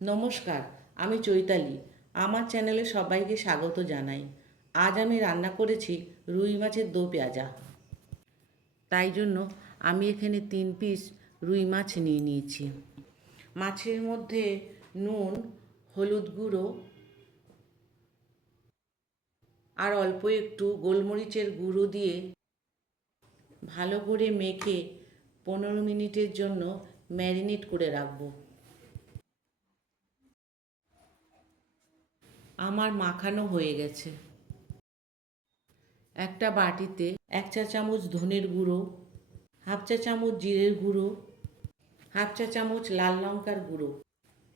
নমস্কার, আমি চৈতালি। আমার চ্যানেলে সবাইকে স্বাগত জানাই। আজ আমি রান্না করেছি রুই মাছের দো পেঁয়াজা। তাই জন্য আমি এখানে 3 পিস রুই মাছ নিয়ে নিয়েছি। মাছের মধ্যে নুন, হলুদ গুঁড়ো আর অল্প একটু গোলমরিচের গুঁড়ো দিয়ে ভালো করে মেখে 15 মিনিটের জন্য ম্যারিনেট করে রাখবো। আমার মাখানো হয়ে গেছে। একটা বাটিতে 1 চা চামচ ধনের গুঁড়ো, হাফ চা চামচ জিরের গুঁড়ো, হাফ চা চামচ লাল লঙ্কার গুঁড়ো,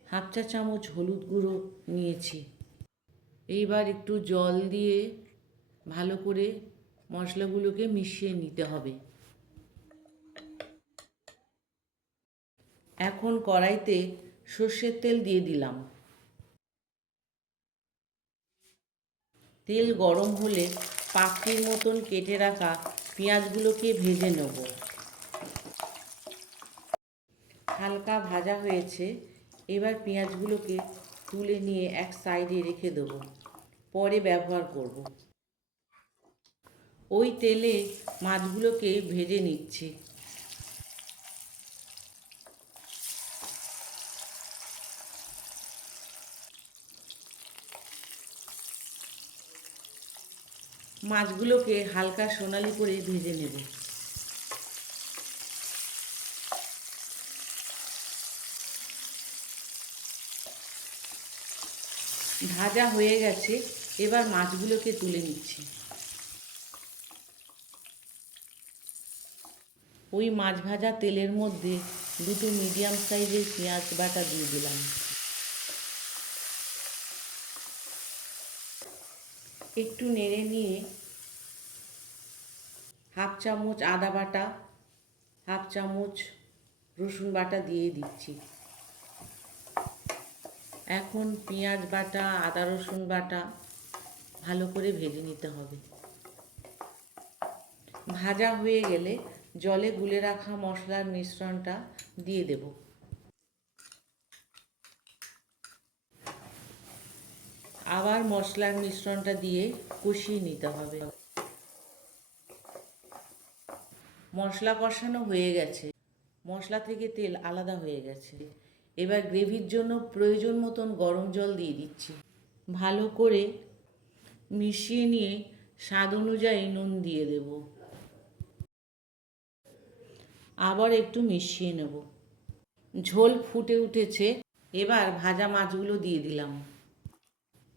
হাফ চা চামচ হলুদ গুঁড়ো নিয়েছি। এইবার একটু জল দিয়ে ভালো করে মশলাগুলোকে মিশিয়ে নিতে হবে। এখন কড়াইতে সর্ষের তেল দিয়ে দিলাম। তেল গরম হলে পাখির মতন কেটে রাখা পেঁয়াজগুলোকে ভেজে নেব। হালকা ভাজা হয়েছে, এবার পেঁয়াজগুলোকে তুলে নিয়ে এক সাইডে রেখে দেবো, পরে ব্যবহার করব। ওই তেলে মাছগুলোকে ভেজে নিচ্ছি। মাছগুলোকে হালকা সোনালি করে ভেজে নেব। ভাজা হয়ে গেছে, এবার মাছগুলোকে তুলে নিচ্ছি। ওই মাছ ভাজা তেলের মধ্যে দুটো মিডিয়াম সাইজের পেঁয়াজ বাটা দিয়ে দিলাম। একটু নেড়ে নিয়ে হাফ চামচ আদা বাটা, হাফ চামচ রসুন বাটা দিয়ে দিচ্ছি। এখন পেঁয়াজ বাটা, আদা রসুন বাটা ভালো করে ভেজে নিতে হবে। ভাজা হয়ে গেলে জলে গুলে রাখা মশলার মিশ্রণটা দিয়ে দেব। আবার মশলার মিশ্রণটা দিয়ে কষিয়ে নিতে হবে। মশলা কষানো হয়ে গেছে, মশলা থেকে তেল আলাদা হয়ে গেছে। এবার গ্রেভির জন্য প্রয়োজন মতন গরম জল দিয়ে দিচ্ছি। ভালো করে মিশিয়ে নিয়ে স্বাদ অনুযায়ী নুন দিয়ে দেব। আবার একটু মিশিয়ে নেব। ঝোল ফুটে উঠেছে, এবার ভাজা মাছগুলো দিয়ে দিলাম।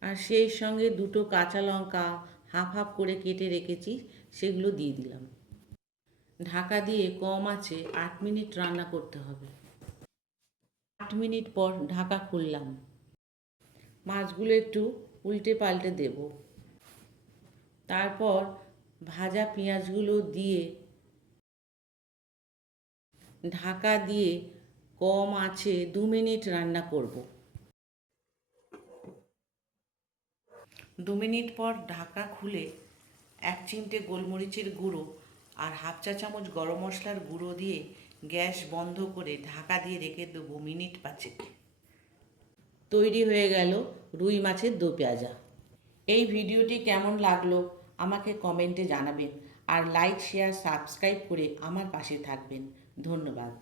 আর সেই সঙ্গে দুটো কাঁচা লঙ্কা হাফ হাফ করে কেটে রেখেছি, সেগুলো দিয়ে দিলাম। ঢাকা দিয়ে কম আঁচে 8 মিনিট রান্না করতে হবে। 8 মিনিট পর ঢাকা খুললাম। মাছগুলো একটু উল্টে পাল্টে দেব। তারপর ভাজা পেঁয়াজগুলো দিয়ে ঢাকা দিয়ে কম আঁচে 2 মিনিট রান্না করব। 2 মিনিট পর ঢাকা খুলে 1 চিমটে গোলমরিচের গুঁড়ো আর হাফ চা চামচ গরম মশলার গুঁড়ো দিয়ে গ্যাস বন্ধ করে ঢাকা দিয়ে রেখে দেবো মিনিট 5। তৈরি হয়ে গেল রুই মাছের দো পেঁয়াজা। এই ভিডিওটি কেমন লাগলো আমাকে কমেন্টে জানাবেন আর লাইক, শেয়ার, সাবস্ক্রাইব করে আমার পাশে থাকবেন। ধন্যবাদ।